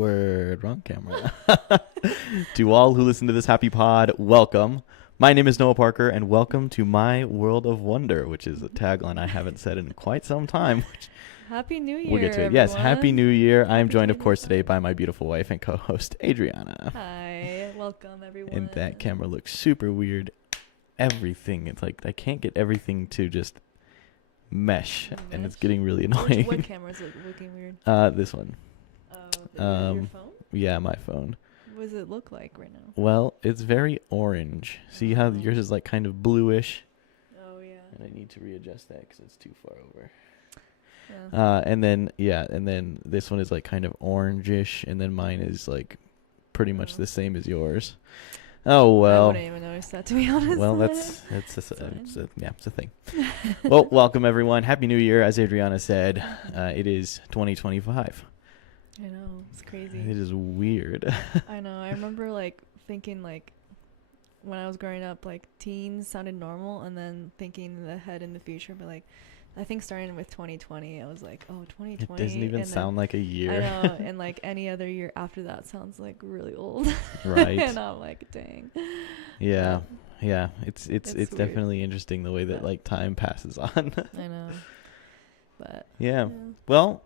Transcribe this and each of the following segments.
Awkward. Wrong camera. To all who listen to this happy pod, welcome. My name is Noah Parker, and welcome to my world of wonder, which is a tagline I haven't said in quite some time. Happy New Year, We'll get to it. everyone. Yes, Happy New Year. I am Happy joined, of course, 2025. today by my beautiful wife and co-host, Adriana. Hi, welcome, everyone. And that camera looks super weird. Everything. It's like I can't get everything to just mesh, and it's getting really annoying. What camera is it looking weird? This one. Oh, your phone? Yeah, my phone. What does it look like right now? Well, it's very orange. See how yours is like kind of bluish? Oh, yeah. And I need to readjust that because it's too far over. Yeah. And then this one is like kind of orangish, and then mine is like pretty much the same as yours. Oh well. I wouldn't even notice that, to be honest. Well, it's a thing. Well, welcome everyone. Happy New Year, as Adriana said. It is 2025. I know, it's crazy. It is weird. I know. I remember thinking when I was growing up, teens sounded normal, and then thinking ahead in the future, but I think starting with 2020, I was like, oh, 2020. It doesn't even sound like a year. I know, and any other year after that sounds really old. Right. And I'm like, dang. Yeah. Yeah. It's weird. definitely interesting the way that time passes on. I know. But yeah. Well,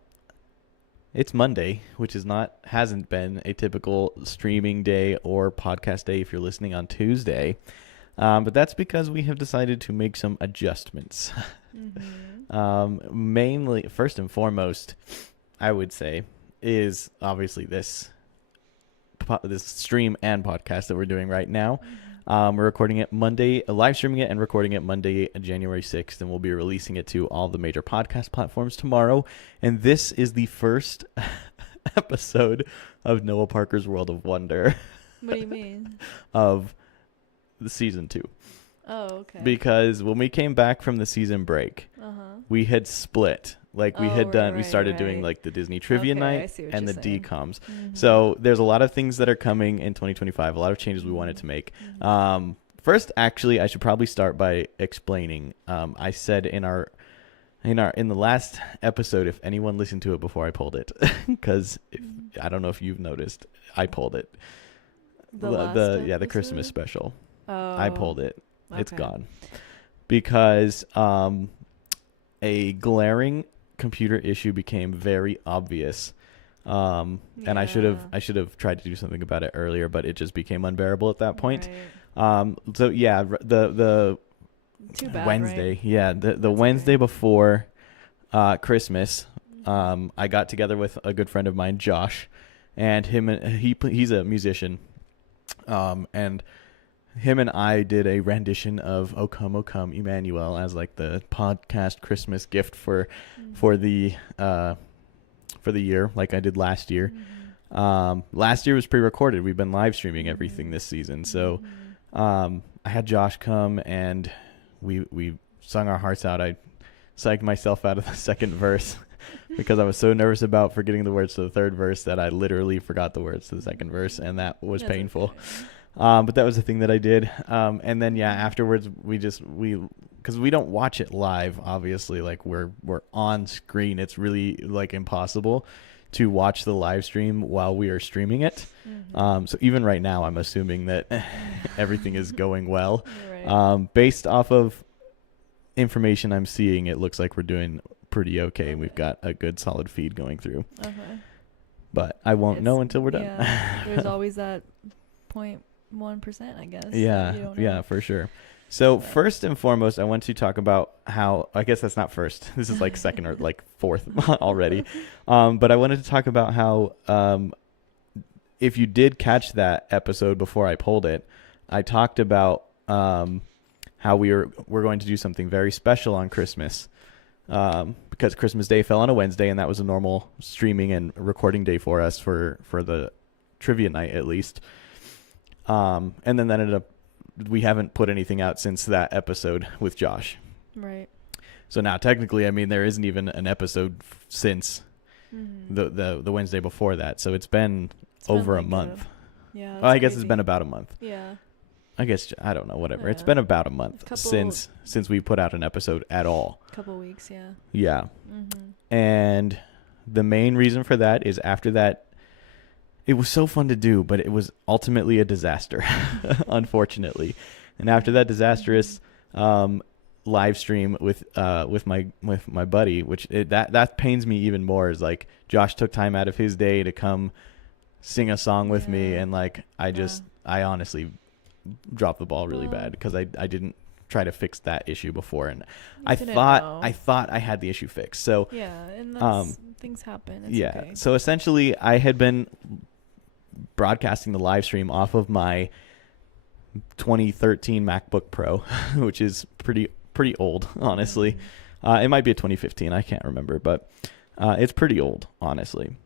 it's Monday, which hasn't been a typical streaming day or podcast day if you're listening on Tuesday. But that's because we have decided to make some adjustments. Mainly, first and foremost, I would say, is obviously this stream and podcast that we're doing right now. We're recording it Monday, live streaming it and recording it Monday, January 6th, and we'll be releasing it to all the major podcast platforms tomorrow. And this is the first episode of Noah Parker's World of Wonder. What do you mean? Of the season 2. Oh, okay. Because when we came back from the season break, we had split. We started doing the Disney Trivia Night and the DCOMs. So there's a lot of things that are coming in 2025, a lot of changes we wanted to make. First, actually, I should probably start by explaining. I said in the last episode, if anyone listened to it before I pulled it, because I don't know if you've noticed, I pulled it. The Christmas special. Oh. I pulled it. Okay. It's gone because a glaring computer issue became very obvious, and I should have tried to do something about it earlier, but it just became unbearable at that point. Right. So yeah, the Too bad, Wednesday, right? yeah, the Wednesday before Christmas, I got together with a good friend of mine, Josh, and he's a musician, and him and I did a rendition of "O Come, Emmanuel" as the podcast Christmas gift for the year, like I did last year. Last year was pre-recorded. We've been live streaming everything this season, so I had Josh come and we sung our hearts out. I psyched myself out of the second verse because I was so nervous about forgetting the words to the third verse that I literally forgot the words to the second verse, and that was painful. Okay. But that was the thing that I did. And then, afterwards because we don't watch it live, obviously, we're on screen. It's really impossible to watch the live stream while we are streaming it. So even right now, I'm assuming that everything is going well. Right. Based off of information I'm seeing, it looks like we're doing pretty okay. And we've got a good solid feed going through. Okay. But I won't know until we're done. Yeah, there's always that 0.1%, I guess. Yeah, for sure. So first and foremost, I want to talk about how, I guess that's not first. This is second or fourth already. But I wanted to talk about how if you did catch that episode before I pulled it, I talked about how we're going to do something very special on Christmas because Christmas Day fell on a Wednesday, and that was a normal streaming and recording day for us for the trivia night at least. And then that ended up, we haven't put anything out since that episode with Josh. Right. So now technically, there isn't even an episode since the Wednesday before that. So it's been over a month. Yeah. Well, I guess it's been about a month. Yeah. I guess, I don't know, whatever. It's been about a month since we put out an episode at all. Couple weeks, yeah. Yeah. And the main reason for that is after that it was so fun to do, but it was ultimately a disaster, unfortunately. And after that disastrous live stream with my buddy, which that pains me even more, is like Josh took time out of his day to come sing a song with me, and like I honestly dropped the ball really bad because I didn't try to fix that issue before, and I thought I had the issue fixed. So and that's, things happen. It's okay. So essentially I had been broadcasting the live stream off of my 2013 MacBook Pro, which is pretty old, honestly. It might be a 2015, I can't remember, but it's pretty old, honestly.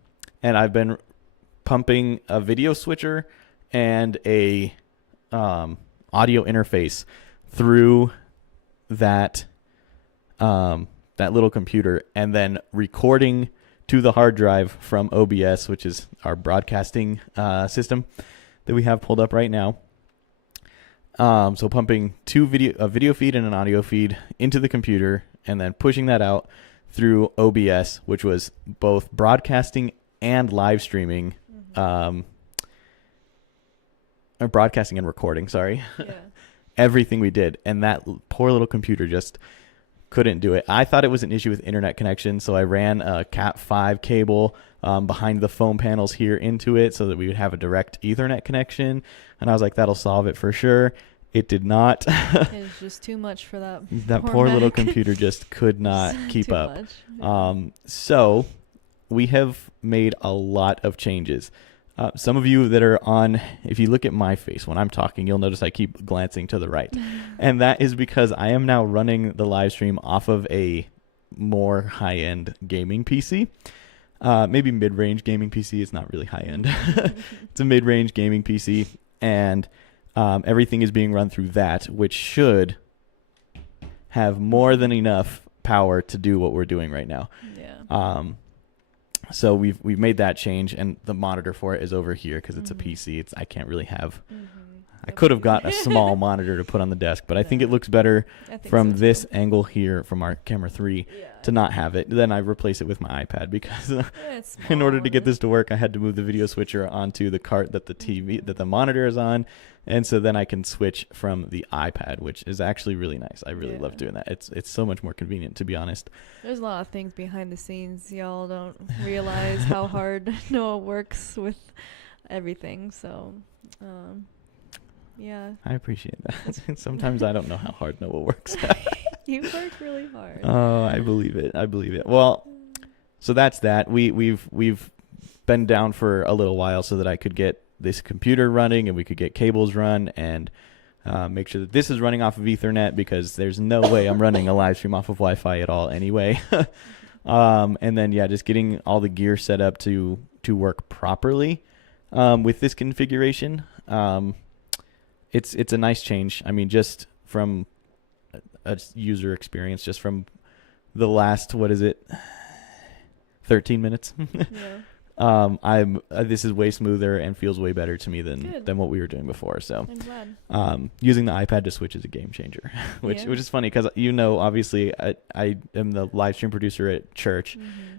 And I've been pumping a video switcher and a audio interface through that little computer, and then recording to the hard drive from OBS, which is our broadcasting system that we have pulled up right now. So pumping a video feed and an audio feed into the computer, and then pushing that out through OBS, which was both broadcasting and live streaming, or broadcasting and recording, sorry. Yeah. Everything we did. And that poor little computer just couldn't do it. I thought it was an issue with internet connection, so I ran a Cat5 cable behind the foam panels here into it so that we would have a direct Ethernet connection. And I was like, that'll solve it for sure. It did not. It was just too much for that. That poor little computer just could not keep up. So we have made a lot of changes. Some of you that are on, if you look at my face when I'm talking, you'll notice I keep glancing to the right. And that is because I am now running the live stream off of a more high-end gaming PC. Maybe mid-range gaming PC. It's not really high-end. It's a mid-range gaming PC. And everything is being run through that, which should have more than enough power to do what we're doing right now. Yeah. So we've made that change, and the monitor for it is over here because it's a PC. I can't really have. I could have got a small monitor to put on the desk, but I think it looks better from this angle here, from our camera 3, to not have it. Then I replace it with my iPad because in order to get this to work, I had to move the video switcher onto the cart that the monitor is on, and so then I can switch from the iPad, which is actually really nice. I really love doing that. It's so much more convenient, to be honest. There's a lot of things behind the scenes. Y'all don't realize how hard Noah works with everything. So, yeah. I appreciate that. Sometimes I don't know how hard Noah works. You work really hard. Oh, I believe it. Well, so that's that. We've been down for a little while so that I could get this computer running and we could get cables run and make sure that this is running off of Ethernet, because there's no way I'm running a live stream off of Wi-Fi at all anyway. And then, just getting all the gear set up to work properly with this configuration. It's a nice change. I mean, just from a user experience, just from the last, 13 minutes. This is way smoother and feels way better to me than what we were doing before. So I'm glad. Using the iPad to switch is a game changer, which is funny because obviously I am the live stream producer at church,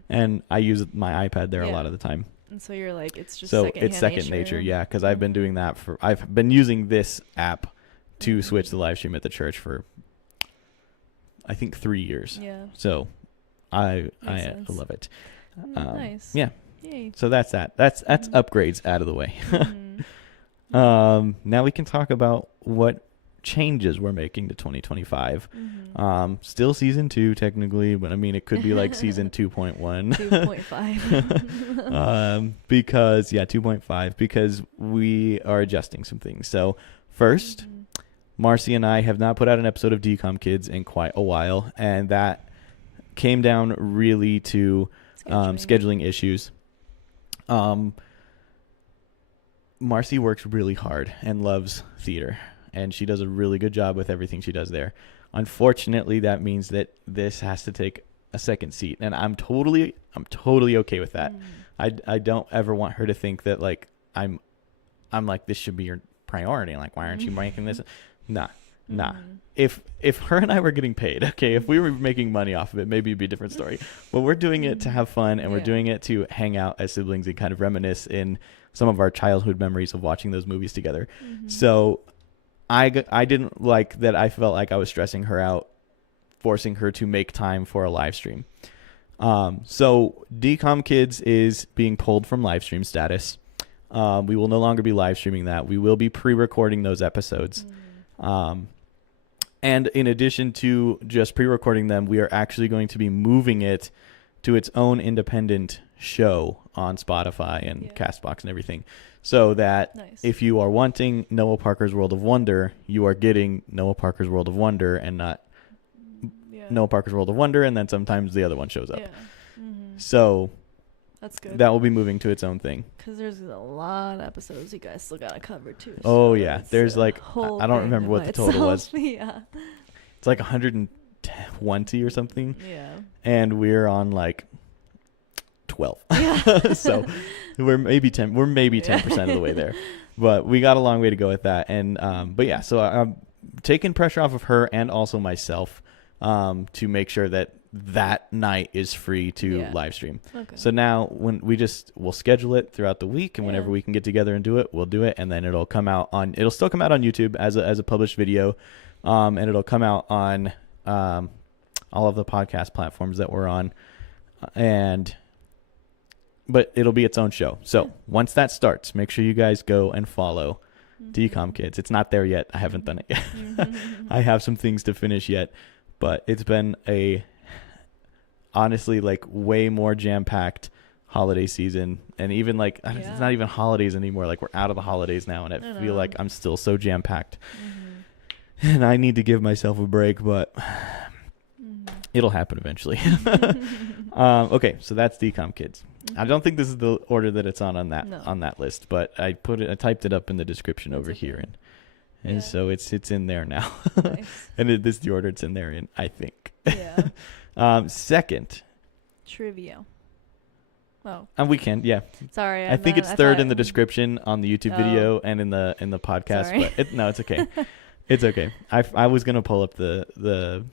and I use my iPad there a lot of the time. And so you're like, it's just second nature, because I've been doing that I've been using this app to switch the live stream at the church for I think 3 years. Yeah. So I love it. Nice. Yeah. Yay. So that's that. That's upgrades out of the way. Now we can talk about what changes we're making to 2025. Still season 2 technically, but I mean it could be like season 2.1. 2.5. Because 2.5, because we are adjusting some things. So first, Marcy and I have not put out an episode of DCOM Kids in quite a while, and that came down really to scheduling issues. Marcy works really hard and loves theater, and she does a really good job with everything she does there. Unfortunately, that means that this has to take a second seat, and I'm totally okay with that. I don't ever want her to think that like I'm like, this should be your priority. Like, why aren't you making this? Nah. If her and I were getting paid, okay, if we were making money off of it, maybe it'd be a different story. But we're doing it to have fun, and we're doing it to hang out as siblings and kind of reminisce in some of our childhood memories of watching those movies together. Mm-hmm. So I didn't like that. I felt like I was stressing her out, forcing her to make time for a live stream. So DCOM Kids is being pulled from live stream status. We will no longer be live streaming that. We will be pre-recording those episodes. And in addition to just pre-recording them, we are actually going to be moving it to its own independent show on Spotify and Castbox and everything. So that if you are wanting Noah Parker's World of Wonder, you are getting Noah Parker's World of Wonder and not Noah Parker's World of Wonder, and then sometimes the other one shows up. So that's good. That will be moving to its own thing. Because there's a lot of episodes you guys still got to cover, too. Oh, yeah. There's like, I don't remember what the total was. Yeah. It's like 120 or something. Yeah. And we're on like 12. Yeah. So we're maybe 10. We're maybe 10% of the way there. But we got a long way to go with that. And but yeah, so I'm taking pressure off of her and also myself to make sure that night is free to live stream. Okay. So now we'll schedule it throughout the week, and whenever we can get together and do it, we'll do it, and then it'll still come out on YouTube as a published video, and it'll come out on all of the podcast platforms that we're on, but it'll be its own show. So once that starts, make sure you guys go and follow DCOM Kids. It's not there yet. I haven't done it yet. I have some things to finish yet, but it's been honestly like way more jam-packed holiday season, and even like it's not even holidays anymore. Like we're out of the holidays now, and I feel like I'm still so jam-packed, and I need to give myself a break, but it'll happen eventually. Okay, so that's DCOM Kids. I don't think this is the order that it's on that list, but I typed it up in the description over here, and so it's in there now. Nice. And this is the order it's in there in, I think. Yeah. Second, trivia. Oh. And we can, yeah. Sorry, I think it's third in the description on the YouTube video and in the podcast. Sorry. But no, it's okay. It's okay. I was gonna pull up the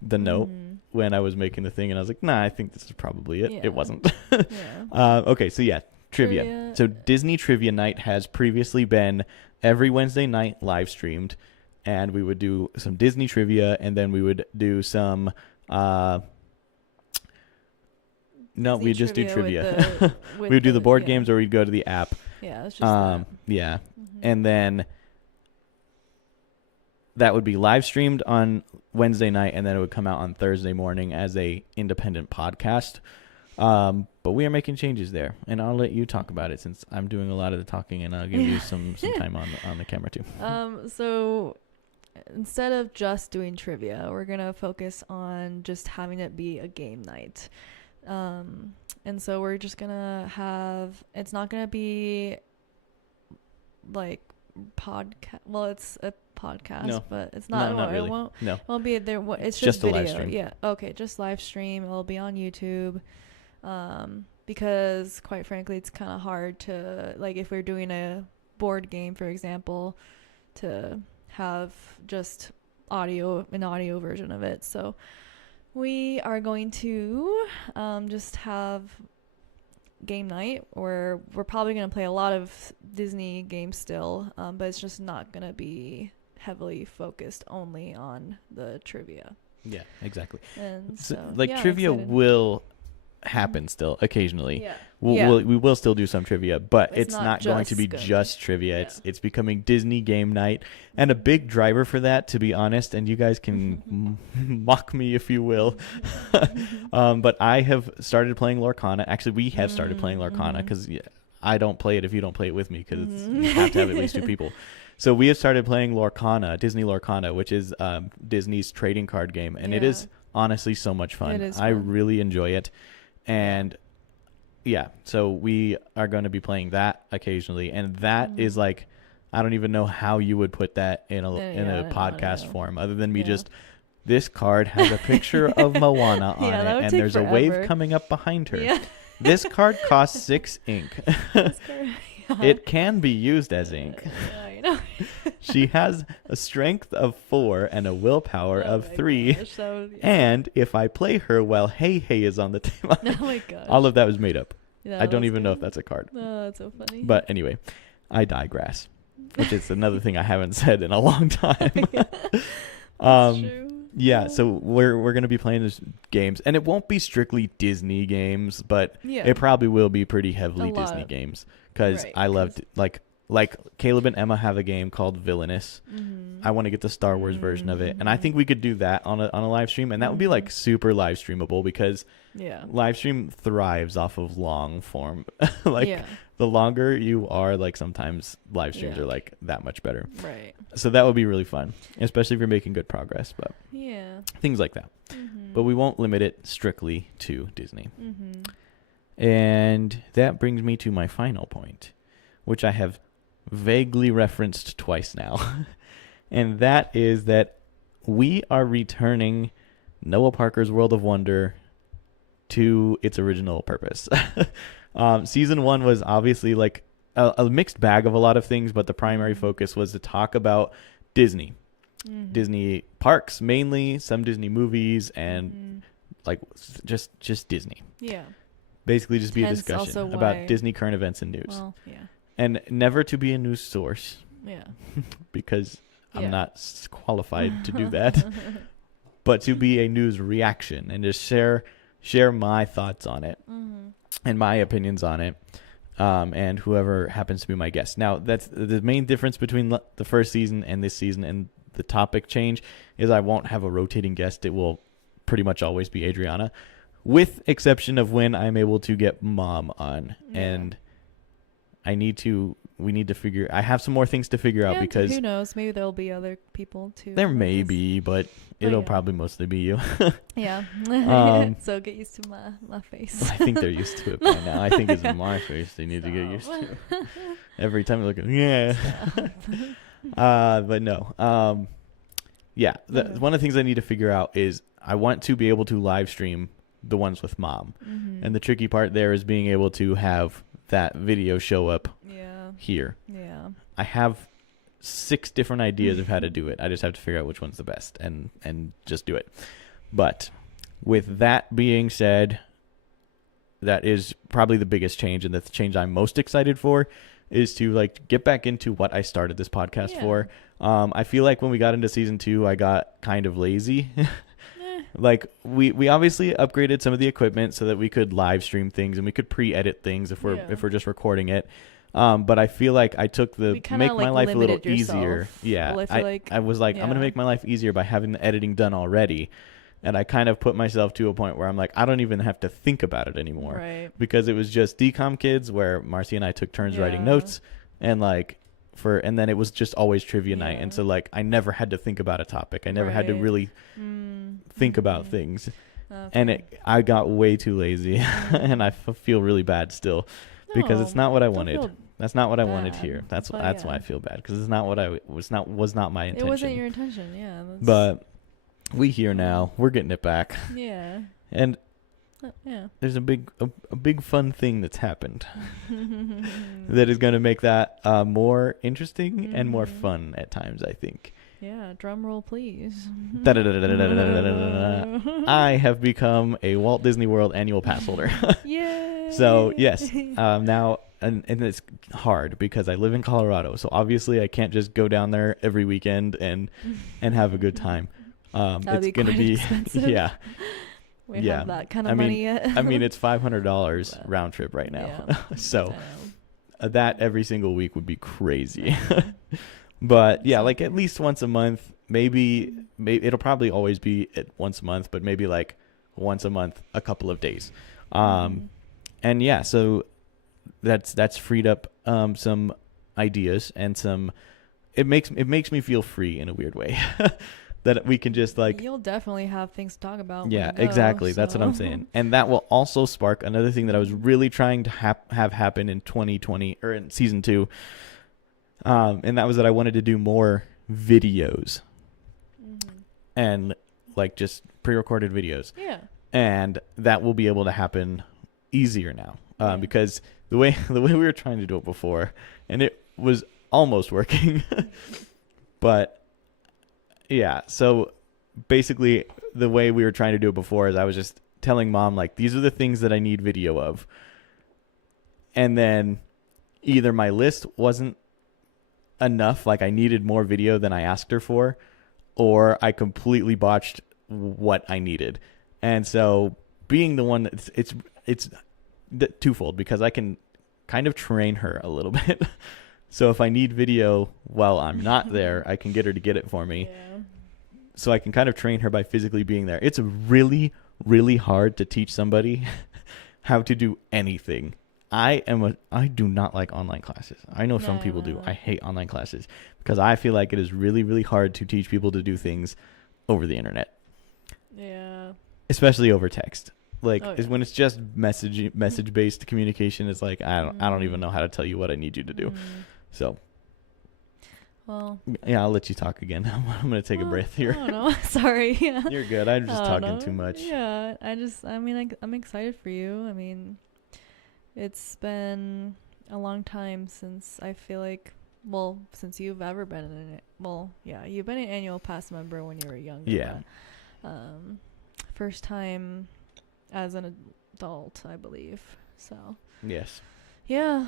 note when I was making the thing, and I was like, nah, I think this is probably it. It wasn't. Okay, so yeah, trivia. So Disney Trivia Night has previously been every Wednesday night live streamed, and we would do some Disney trivia, and then we would do some we just do trivia. We would do the board games, or we'd go to the app. Yeah, it's just yeah. And then that would be live streamed on Wednesday night, and then it would come out on Thursday morning as a independent podcast. But we are making changes there, and I'll let you talk about it since I'm doing a lot of the talking, and I'll give you some time on the camera too. So instead of just doing trivia, we're gonna focus on just having it be a game night. And so we're just gonna it's not gonna be like podcast. Well, it's a podcast, but it's not. Not really. It won't be there. It's just video. A live stream. Yeah. Okay. Just live stream. It'll be on YouTube. Because quite frankly, it's kind of hard to, like, if we're doing a board game, for example, to have just an audio version of it. So we are going to just have game night, where we're probably going to play a lot of Disney games still, but it's just not going to be heavily focused only on the trivia. Yeah, exactly. And trivia will happen still occasionally. We will still do some trivia, but it's not going to be just trivia. It's becoming Disney game night, and a big driver for that, to be honest, and you guys can mock me if you will, but I have started playing Lorcana. Actually, we have started playing Lorcana, because I don't play it if you don't play it with me, because you have to have at least two people. So we have started playing Lorcana, Disney Lorcana, which is Disney's trading card game, and it is honestly so much fun. It is fun. I really enjoy it. And so we are going to be playing that occasionally, and that is like, I don't even know how you would put that in a podcast form, other than me just, this card has a picture of Moana on it, and there's a wave coming up behind her. This card costs 6 ink. It can be used as ink. She has a strength of 4 and a willpower of 3. Gosh, and if I play her while Hey Hey is on the table, oh my gosh, all of that was made up. Yeah, I don't that's even know good. if that's a card. Oh, that's so funny. But anyway, I digress, which is another thing I haven't said in a long time. Yeah, that's um, true. yeah, so we're gonna be playing this games, and it won't be strictly Disney games, but Yeah. it probably will be pretty A heavily lot Disney of- games because right, I loved like Caleb and Emma have a game called Villainous. I want to get the Star Wars version of it, and I think we could do that on a live stream, and that would be like super live streamable because Yeah. live stream thrives off of long form. Like Yeah. the longer you are, like sometimes live streams Yeah. are like that much better. Right. So that would be really fun, especially if you're making good progress, but Yeah. things like that. But we won't limit it strictly to Disney. And that brings me to my final point, which I have vaguely referenced twice now. And that is that we are returning Noah Parker's World of Wonder to its original purpose. Season 1 was obviously like a mixed bag of a lot of things, but the primary focus was to talk about Disney. Disney parks mainly, some Disney movies, and like just Disney. Yeah. Basically just be a Hence discussion also about why- Disney current events and news. Well, yeah. And never to be a news source Yeah. because Yeah. I'm not qualified to do that, but to be a news reaction and just share my thoughts on it and my opinions on it, and whoever happens to be my guest. Now, that's the main difference between the first season and this season, and the topic change is I won't have a rotating guest. It will pretty much always be Adriana, with exception of when I'm able to get Mom on. Yeah. And we need to figure, I have some more things to figure out And because who knows? Maybe there'll be other people too. there with may us. be, but Oh, it'll yeah. probably mostly be you. Yeah. So get used to my face. I think they're used to it by now. I think it's my face they need to get used to. Every time you look at yeah. But no. Yeah. One of the things I need to figure out is I want to be able to live stream the ones with Mom. And the tricky part there is being able to have that video show up here. Yeah. I have 6 different ideas of how to do it. I just have to figure out which one's the best and just do it. But with that being said, that is probably the biggest change, and the change I'm most excited for is to like get back into what I started this podcast for. I feel like when we got into season 2, I got kind of lazy. Like we obviously upgraded some of the equipment so that we could live stream things and we could pre-edit things if we're just recording it. But I feel like I took make my life a little easier. Yeah, well, I was like, I'm gonna make my life easier by having the editing done already, and I kind of put myself to a point where I'm like, I don't even have to think about it anymore, Right. because it was just DCOM Kids where Marcy and I took turns writing notes, and like and then it was just always trivia night, and so like I never had to think about a topic. I never had to really think about things, and I got way too lazy, and I feel really bad still. Because it's not what I wanted. That's not what I wanted here. That's why I feel bad, because it's not what was not my intention. It wasn't your intention, yeah. But we here now. We're getting it back. Yeah. And yeah. there's a big fun thing that's happened that is going to make that more interesting and more fun at times, I think. Yeah, drum roll please. I have become a Walt Disney World annual pass holder. Yay! So yes, now and it's hard because I live in Colorado, so obviously I can't just go down there every weekend and have a good time. It's be gonna quite be expensive. yeah. We have that kind of money yet. I mean, it's $500 round trip right now, so that every single week would be crazy. But yeah, like at least once a month, maybe it'll probably always be at once a month, but maybe like once a month, a couple of days. And yeah, so that's freed up some ideas and it makes me feel free in a weird way. That we can just like, you'll definitely have things to talk about. Yeah, when you go, exactly. That's what I'm saying. And that will also spark another thing that I was really trying to have happen in 2020 or in season 2. And that was that I wanted to do more videos and like just pre-recorded videos. Yeah. And that will be able to happen easier now, because the way we were trying to do it before, and it was almost working, but yeah. So basically, the way we were trying to do it before is I was just telling Mom, like, these are the things that I need video of, And then either my list wasn't enough, like I needed more video than I asked her for, or I completely botched what I needed. And so being the one that's it's twofold, because I can kind of train her a little bit. So if I need video while I'm not there, I can get her to get it for me. Yeah. So I can kind of train her by physically being there. It's really, really hard to teach somebody how to do anything. I do not like online classes. I know some people do. I hate online classes because I feel like it is really, really hard to teach people to do things over the internet. Yeah. Especially over text. Like Oh, is yeah. when it's just message based communication, it's like I don't even know how to tell you what I need you to do. So well, yeah, I'll let you talk again. I'm gonna take a breath here. I don't know. Sorry. Yeah. You're good. I'm just I don't talking know. too much. Yeah. I mean, I'm excited for you. I mean, it's been a long time since I feel like, well, since you've ever been in it. Well, yeah, you've been an annual pass member when you were younger. Yeah. But, first time as an adult, I believe. So. Yes. Yeah.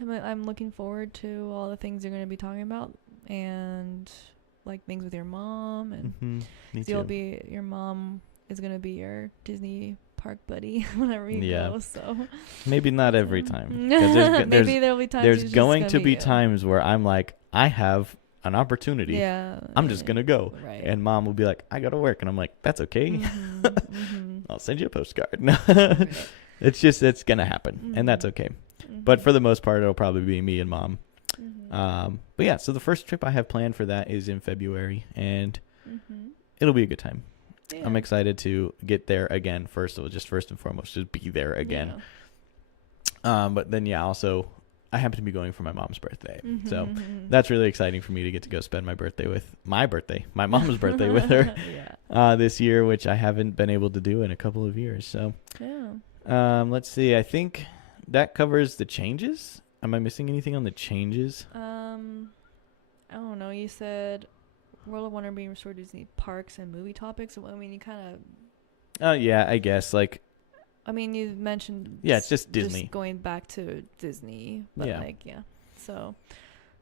I'm looking forward to all the things you're going to be talking about, and like things with your mom, and Me you'll too. be, your mom is going to be your Disney park buddy whenever you go. So maybe not every time. 'Cause maybe there'll be times there's it's just going gonna to be you. times where I'm like, I have an opportunity. Yeah. I'm just gonna go. Right. And mom will be like, I gotta work, and I'm like, that's okay. I'll send you a postcard. Right. It's gonna happen, and that's okay. But for the most part, it'll probably be me and mom. But yeah, so the first trip I have planned for that is in February, and it'll be a good time. Yeah. I'm excited to get there again. First and foremost, just be there again. Yeah. But then also I happen to be going for my mom's birthday, so that's really exciting for me to get to go spend my mom's birthday with her this year, which I haven't been able to do in a couple of years. So let's see. I think that covers the changes. Am I missing anything on the changes? I don't know. You said World of Wonder being restored to Disney parks and movie topics. I mean, you kind of. Yeah, I guess like. I mean, you mentioned. Yeah, it's just Disney. Just going back to Disney, but so.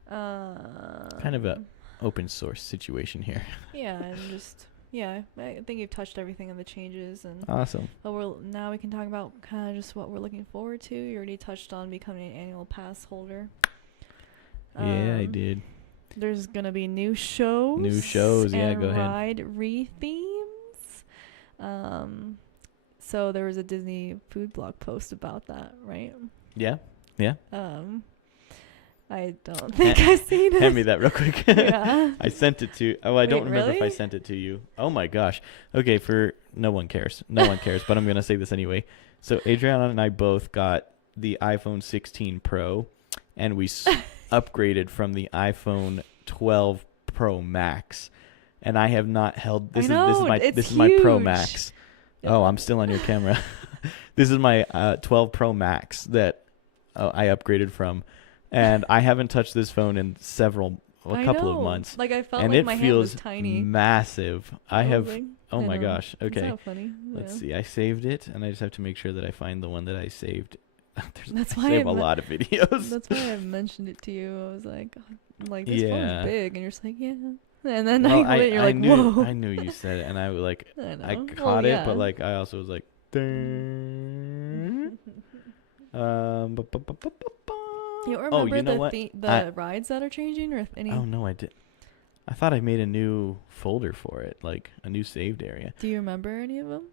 Kind of a open source situation here. Yeah, and just I think you've touched everything on the changes, and awesome. Now we can talk about kind of just what we're looking forward to. You already touched on becoming an annual pass holder. Yeah, I did. There's gonna be new shows. Yeah, and go ahead. Ride re-themes. So there was a Disney food blog post about that, right? Yeah. I don't think I've seen it. Hand me that real quick. Yeah. I sent it to. Oh, I don't remember if I really? sent it to you. Oh my gosh. Okay, no one cares, but I'm gonna say this anyway. So Adriana and I both got the iPhone 16 Pro, and we upgraded from the iPhone 12 Pro Max, and I have not held. This is my Pro Max. Oh, I'm still on your camera. This is my 12 Pro Max that I upgraded from, and I haven't touched this phone in a couple of months. Like I felt and like it my hand feels was tiny. massive. Oh my gosh. Okay. Isn't that funny? Let's see. I saved it, and I just have to make sure that I find the one that I saved. That's I why save a lot of videos. That's why I mentioned it to you. I was like this Yeah. phone's big, and you're just like, yeah. And then Well, you're like, knew, whoa. I knew you said it, and I was like, I know. caught it, yeah. but like I also was like, You don't Oh, remember you know what? the rides that are changing, or any? Oh no, I did. I thought I made a new folder for it, like a new saved area. Do you remember any of them?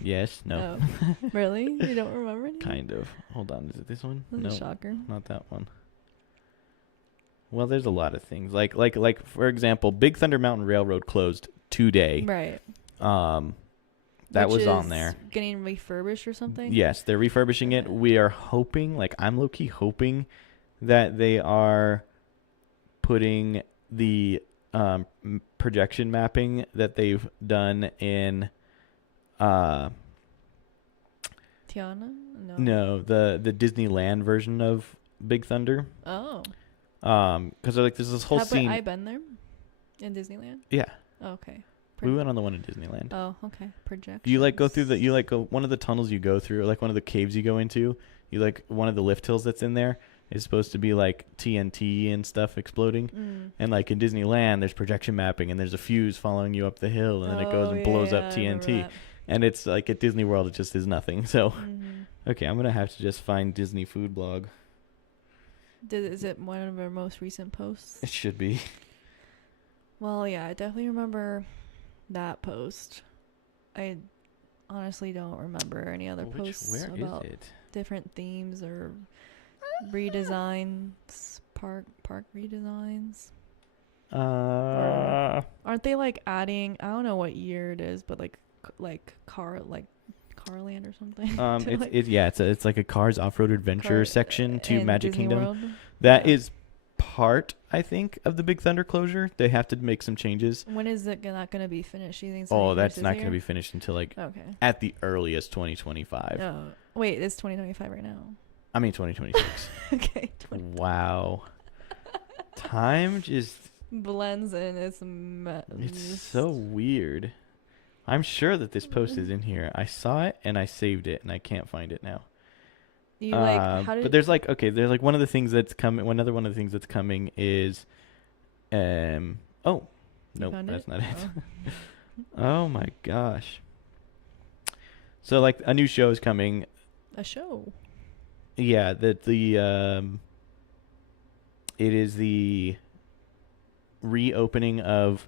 Yes. No. Oh. Really? You don't remember any? Kind of. Hold on. Is it this one? That's No, a shocker. not that one. Well, there's a lot of things. Like for example, Big Thunder Mountain Railroad closed today. Right. That Which was on is there. Getting refurbished or something? Yes, they're refurbishing it. We are hoping, like I'm low-key hoping that they are putting the projection mapping that they've done in Tiana? no, the Disneyland version of Big Thunder. Oh. Because like there's this whole scene. I've been there in Disneyland. Yeah. Oh, okay. We went on the one in Disneyland. Oh, okay. Projection. You like go through one of the tunnels you go through, like one of the caves you go into. You like one of the lift hills that's in there is supposed to be like TNT and stuff exploding. And like in Disneyland, there's projection mapping and there's a fuse following you up the hill and then it goes and blows up TNT. And it's like at Disney World, it just is nothing. So, okay, I'm going to have to just find Disney food blog. Is it one of our most recent posts? It should be. Well, yeah, I definitely remember that post. I honestly don't remember any other posts about different themes or redesigns, park redesigns. Aren't they like adding? I don't know what year it is, but like Carland or something. It's like a Cars off-road adventure section to Magic Disney Kingdom. World? That is part, I think, of the Big Thunder closure. They have to make some changes. When is it not going to be finished? You think? That's not going to be finished until at the earliest 2025. Oh, wait, it's 2025 right now. I mean 2026. Okay. Wow. Time just blends in. It's so weird. I'm sure that this post is in here. I saw it and I saved it and I can't find it now. But there's there's one of the things that's coming. Another one of the things that's coming is, nope, that's not it. Oh my gosh. So like a new show is coming. A show. Yeah, it is the reopening and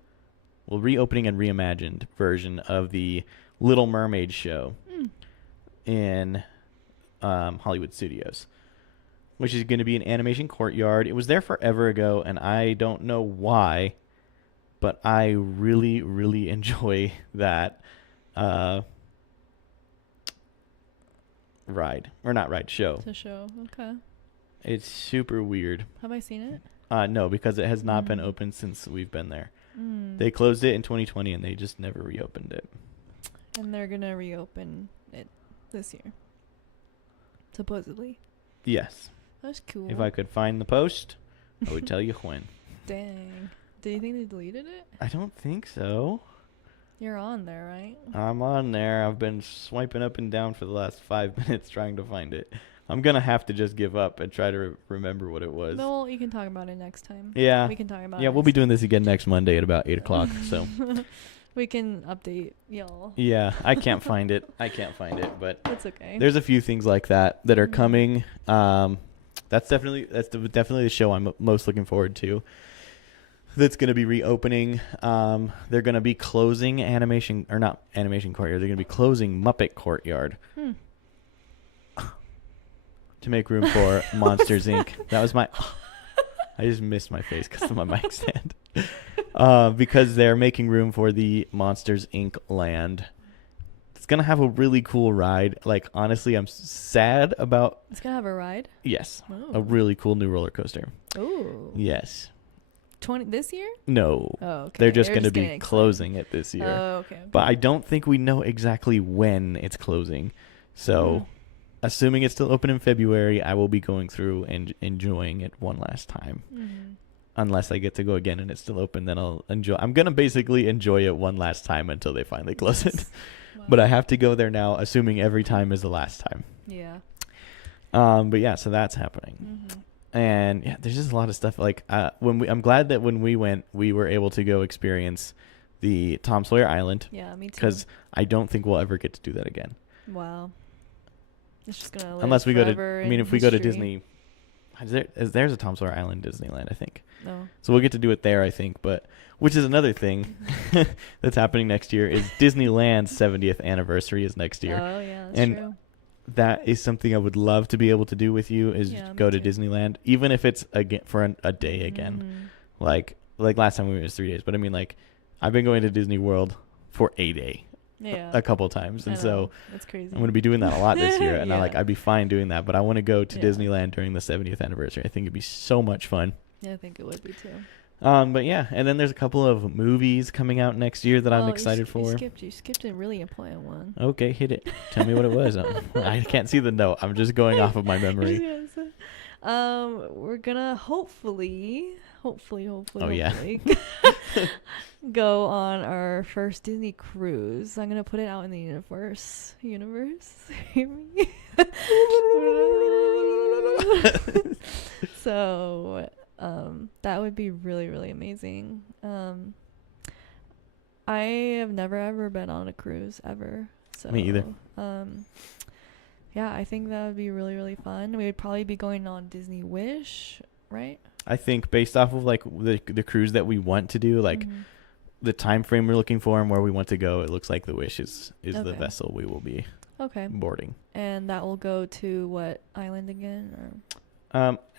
reimagined version of the Little Mermaid show in Hollywood Studios, which is going to be an animation courtyard. It was there forever ago, and I don't know why, but I really, really enjoy that show. It's a show, okay. It's super weird. Have I seen it? No, because it has not been open since we've been there. They closed it in 2020, and they just never reopened it. And they're going to reopen it this year, supposedly. Yes. That's cool. If I could find the post, I would tell you when. Dang. Do you think they deleted it? I don't think so. You're on there, right? I'm on there. I've been swiping up and down for the last 5 minutes trying to find it. I'm going to have to just give up and try to remember what it was. No, you can talk about it next time. Yeah. We can talk about it. Yeah, we'll be doing this again next Monday at about 8 o'clock, so. We can update y'all. Yeah, I can't find it. But that's okay. There's a few things like that are coming. That's definitely the show I'm most looking forward to. That's going to be reopening. They're going to be closing Animation Courtyard. They're going to be closing Muppet Courtyard to make room for Monsters Inc. That was I just missed my face because of my mic stand. Because they're making room for the Monsters Inc. land. It's going to have a really cool ride. Like, honestly, I'm sad about... It's going to have a ride? Yes. Oh. A really cool new roller coaster. Oh. Yes. This year? No. Oh, okay. They're just going to be closing it this year. Oh, okay. But I don't think we know exactly when it's closing. So, assuming it's still open in February, I will be going through and enjoying it one last time. Unless I get to go again and it's still open, then I'll enjoy. I'm going to basically enjoy it one last time until they finally close it. Wow. But I have to go there now, assuming every time is the last time. Yeah. But yeah, so that's happening. And yeah, there's just a lot of stuff. Like I'm glad that when we went, we were able to go experience the Tom Sawyer Island. Yeah, me too. Because I don't think we'll ever get to do that again. Wow. It's just gonna live unless we go to. I mean, if we go to history. Disney, there's a Tom Sawyer Island Disneyland, I think. No. So we'll get to do it there, I think. But which is another thing that's happening next year is Disneyland's 70th anniversary is next year. Oh yeah, that's true. That is something I would love to be able to do with you is go to Disneyland, even if it's again for a day again. Like last time we went was 3 days, but I mean like I've been going to Disney World for a day. Yeah. A couple times, and so that's crazy. I'm going to be doing that a lot this year, and Yeah. I'd be fine doing that. But I want to go to Disneyland during the 70th anniversary. I think it'd be so much fun. Yeah, I think it would be too. But yeah, and then there's a couple of movies coming out next year that I'm excited for. You skipped a really important one. Okay, hit it. Tell me what it was. I can't see the note. I'm just going off of my memory. We're gonna hopefully Oh, yeah. go on our first Disney cruise. I'm gonna put it out in the universe. Hear me? So, that would be really, really amazing. I have never ever been on a cruise ever. So, Me either. Yeah, I think that would be really, really fun. We would probably be going on Disney Wish, right? I think based off of like the cruise that we want to do, like the time frame we're looking for and where we want to go, it looks like the Wish is the Okay. vessel we will be Okay. boarding. And that will go to what island again?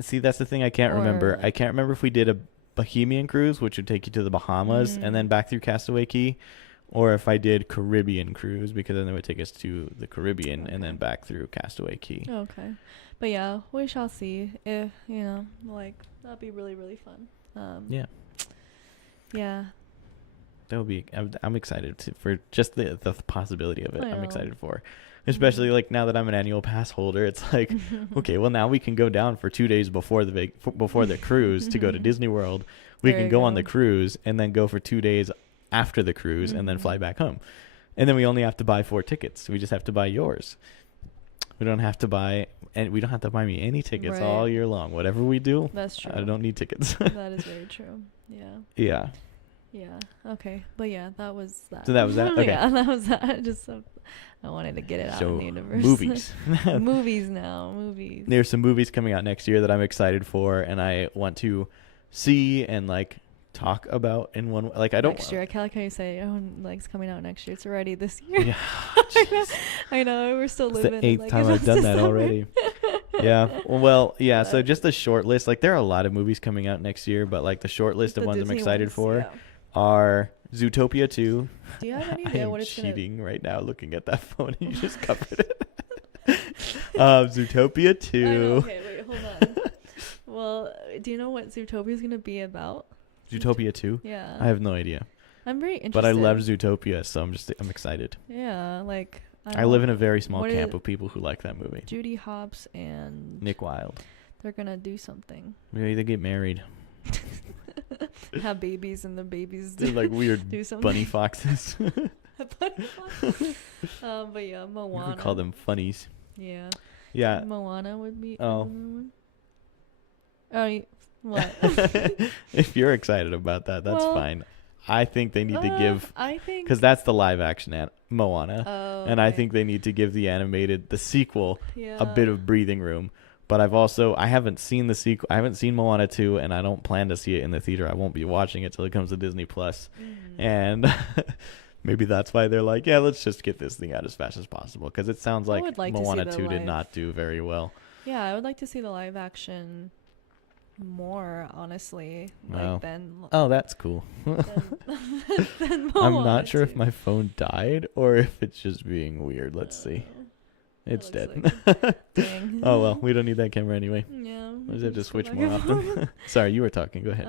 See, that's the thing I can't remember. Or- I can't remember if we did a Bohemian cruise, which would take you to the Bahamas and then back through Castaway Cay, or if I did Caribbean cruise, because then it would take us to the Caribbean and then back through Castaway Cay. Okay. But yeah, we shall see. If, like, that'd be really, really fun. Yeah. Yeah. That would be. I'm excited for just the possibility of it. I I'm know. excited for, especially like now that I'm an annual pass holder. It's like, okay, well now we can go down for 2 days before the cruise to go to Disney World. We There can you go go. on the cruise and then go for 2 days after the cruise and then fly back home. And then we only have to buy 4 tickets. We just have to buy yours. We don't have to buy me any tickets all year long. Whatever we do, That's true. I don't need tickets. That is very true. Yeah. Yeah. Yeah. Okay. But yeah, that was that. So that was that? Okay. Yeah, that was that. Just I wanted to get it out in So the universe. movies. Movies now. Movies. There's some movies coming out next year that I'm excited for, and I want to see and like talk about in one. Like I don't. Next year. I like how you say, like it's coming out next year. It's already this year. Yeah. I know. We're still It's living. the 8th like, time it's I've done that December. already. Yeah. Well, yeah. So just the short list. Like there are a lot of movies coming out next year, but like the short list of The ones I'm Disney excited ones, for yeah. are Zootopia 2. Do you have any I idea am what it's cheating right now looking at that phone. You just covered it. Zootopia 2. I know. Okay, wait, hold on. Well, do you know what Zootopia is gonna be about? Zootopia 2? Yeah. I have no idea. I'm very interested. But I love Zootopia, so I'm excited. Yeah, like I live in a very small what is camp it? of people who like that movie. Judy Hopps and Nick Wilde. they're gonna do something. Maybe they get married. Have babies and the babies They're like weird do something. bunny foxes. Bunny fox. But yeah, You Moana. could call them funnies. Yeah. Yeah. Moana would be. Oh. One. Oh, what? If you're excited about that, that's Well, fine. I think they need to give, I think. because that's the live action Moana, Oh, and I okay. think they need to give the sequel, yeah. a bit of breathing room. But I haven't seen the sequel. I haven't seen Moana 2, and I don't plan to see it in the theater. I won't be watching it till it comes to Disney Plus. And maybe that's why they're like, yeah, let's just get this thing out as fast as possible, because it sounds like, would like to see Moana the 2 did live- not do very well. Yeah, I would like to see the live action more, honestly. Wow. Like than Oh, that's cool. than I'm Moana not sure if 2. my phone died or if it's just being weird. Let's see. It's That dead. looks Dang. Oh, well, we don't need that camera anyway. Yeah. We'll just have to go switch back more and often. forth. Sorry, you were talking. Go ahead.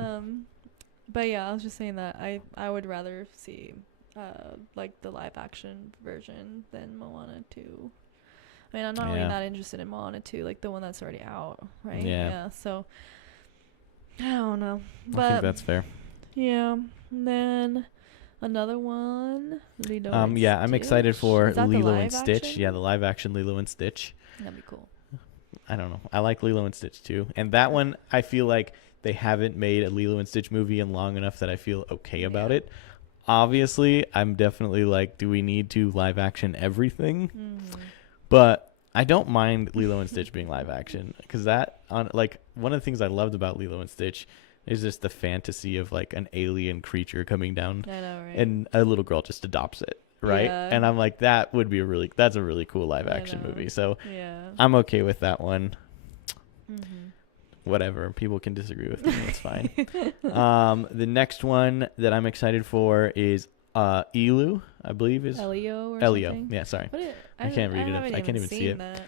But yeah, I was just saying that I would rather see like the live action version than Moana 2. I mean, I'm not really Yeah. that interested in Moana 2, like the one that's already out, right? Yeah. So I don't know, I but think that's fair. yeah. And then another one, Lilo. and Yeah, I'm excited Stitch. for Is that the Lilo and live Stitch. action? Yeah, the live action Lilo and Stitch. That'd be cool. I don't know. I like Lilo and Stitch too. And that one, I feel like they haven't made a Lilo and Stitch movie in long enough that I feel okay about Yeah. it. Obviously, I'm definitely like, do we need to live action everything? But I don't mind Lilo and Stitch being live action, because one of the things I loved about Lilo and Stitch is just the fantasy of like an alien creature coming down I know, right? and a little girl just adopts it, right? Yeah. And I'm like, that's a really cool live I action know. movie. So Yeah. I'm okay with that one. Mm-hmm. Whatever, people can disagree with me. That's fine. The next one that I'm excited for is Elu, I believe is Elio or Elio. something? Yeah, sorry. What I can't read it. I can't even see it. That.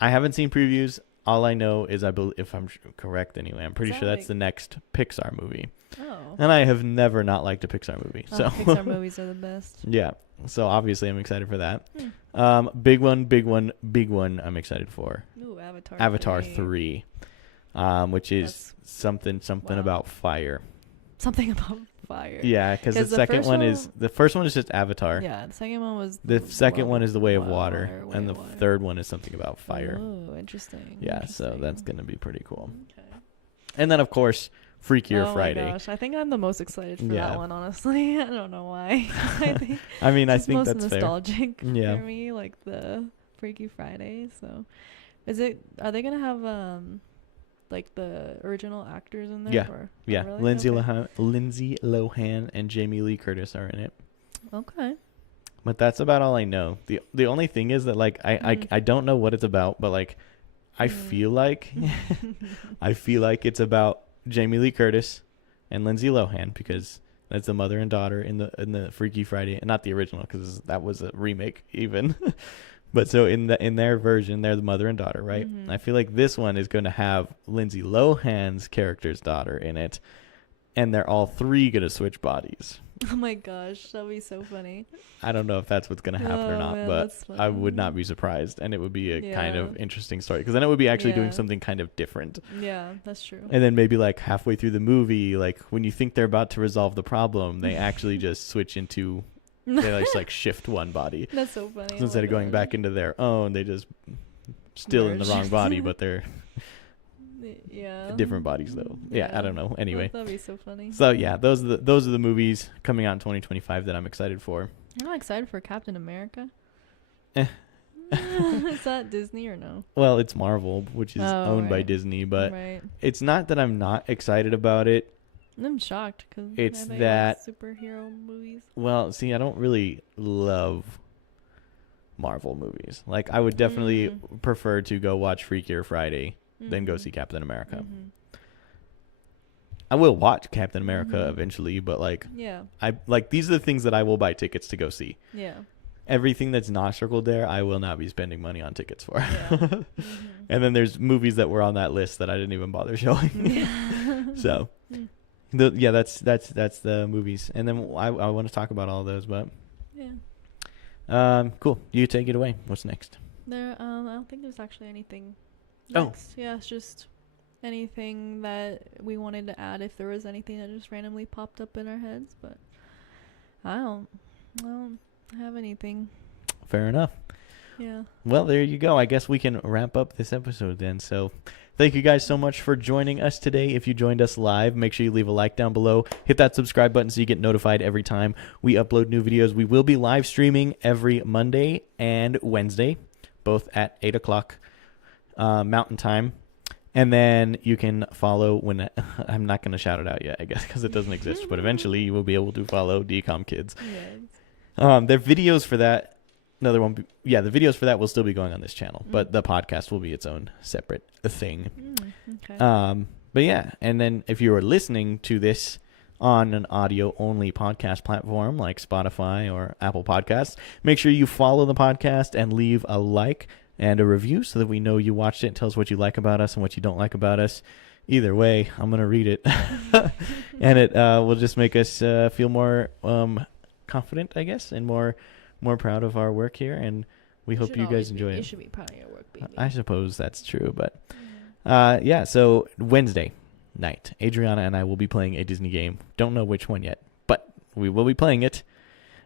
I haven't seen previews. All I know is if I'm correct anyway, I'm pretty Is sure that that's the next Pixar movie. Oh. And I have never not liked a Pixar movie. So Pixar movies are the best. yeah. So obviously I'm excited for that. Hmm. Big one I'm excited for. Ooh, Avatar. Avatar 3. which is That's- something wow. about fire. Something about fire. Yeah, because the 'Cause the second first one one- is the first one is just Avatar. Yeah, the second one was The second one is the Way of Wa- Water, Way and the of Water. third one is something about fire. Oh, interesting. Yeah, so that's interesting. gonna be pretty cool. Okay. And then of course, Freakier Oh Friday. my gosh, I think I'm the most excited for Yeah. that one. Honestly, I don't know why. I think I mean, I it's think most that's fair. nostalgic Yeah. for me, like the Freaky Friday. So, is it? Are they gonna have like the original actors in there? Yeah. Or, Yeah, really? Lindsay Okay. Lohan and Jamie Lee Curtis are in it. Okay. But that's about all I know. The only thing is that like I don't know what it's about, but like I feel like I feel like it's about Jamie Lee Curtis and Lindsay Lohan, because that's the mother and daughter in the Freaky Friday, and not the original because that was a remake even. But so in their version, they're the mother and daughter, right? Mhm. I feel like this one is going to have Lindsay Lohan's character's daughter in it, and they're all three going to switch bodies. Oh my gosh, that'd be so funny. I don't know if that's what's going to happen or Oh, not, man, but that's I would not funny. be surprised, and it would be a kind Yeah. of interesting story, because then it would be actually doing Yeah. something kind of different. Yeah, that's true. And then maybe like halfway through the movie, like when you think they're about to resolve the problem, they actually just switch into, they just like shift one body. That's so funny. So instead of going back into their own, they just still in the Merge. wrong body, but they're Yeah. different bodies though. Yeah, I don't know. Anyway, That'd be so funny. so yeah, those are the movies coming out in 2025 that I'm excited for. I'm not excited for Captain America. Eh. Is that Disney or no? Well, it's Marvel, which is Oh, owned by right. Disney, but Right. it's not that I'm not excited about it. I'm shocked because It's that- superhero movies. Well, see, I don't really love Marvel movies. Like, I would definitely prefer to go watch Freakier Friday than go see Captain America. I will watch Captain America Mhm. eventually, but like, Yeah. these are the things that I will buy tickets to go see. Yeah. Everything that's not circled there, I will not be spending money on tickets for. Yeah. And then there's movies that were on that list that I didn't even bother showing. Yeah. So, that's the movies. And then I want to talk about all those, but Yeah. cool. You take it away. What's next? There. I don't think there's actually anything. Oh. Next. Yeah. It's just anything that we wanted to add. If there was anything that just randomly popped up in our heads, but I don't have anything. Fair enough. Yeah. Well, there you go. I guess we can wrap up this episode then. So thank you guys so much for joining us today. If you joined us live, make sure you leave a like down below. Hit that subscribe button so you get notified every time we upload new videos. We will be live streaming every Monday and Wednesday, both at 8 o'clock Mountain Time. And then you can follow when I'm not going to shout it out yet, I guess, because it doesn't exist. But eventually you will be able to follow DCOM Kids. Yeah. Their videos for that. No, there won't be. Yeah, the videos for that will still be going on this channel, but the podcast will be its own separate thing. Okay. But yeah, and then if you are listening to this on an audio-only podcast platform like Spotify or Apple Podcasts, make sure you follow the podcast and leave a like and a review so that we know you watched it. Tell us what you like about us and what you don't like about us. Either way, I'm going to read it. And it will just make us feel more confident, I guess, and more proud of our work here. And we hope you guys enjoy You it. should be proud of your work, baby. I suppose that's true, but yeah, so Wednesday night, Adriana and I will be playing a Disney game. Don't know which one yet, but we will be playing it.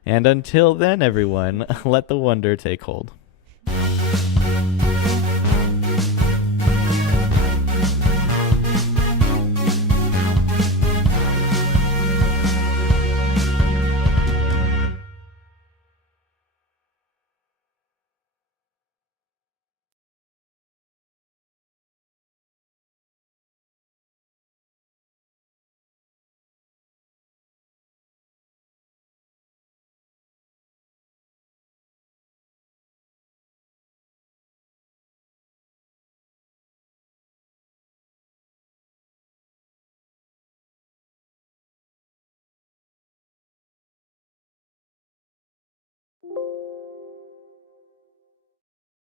And until then, everyone, let the wonder take hold.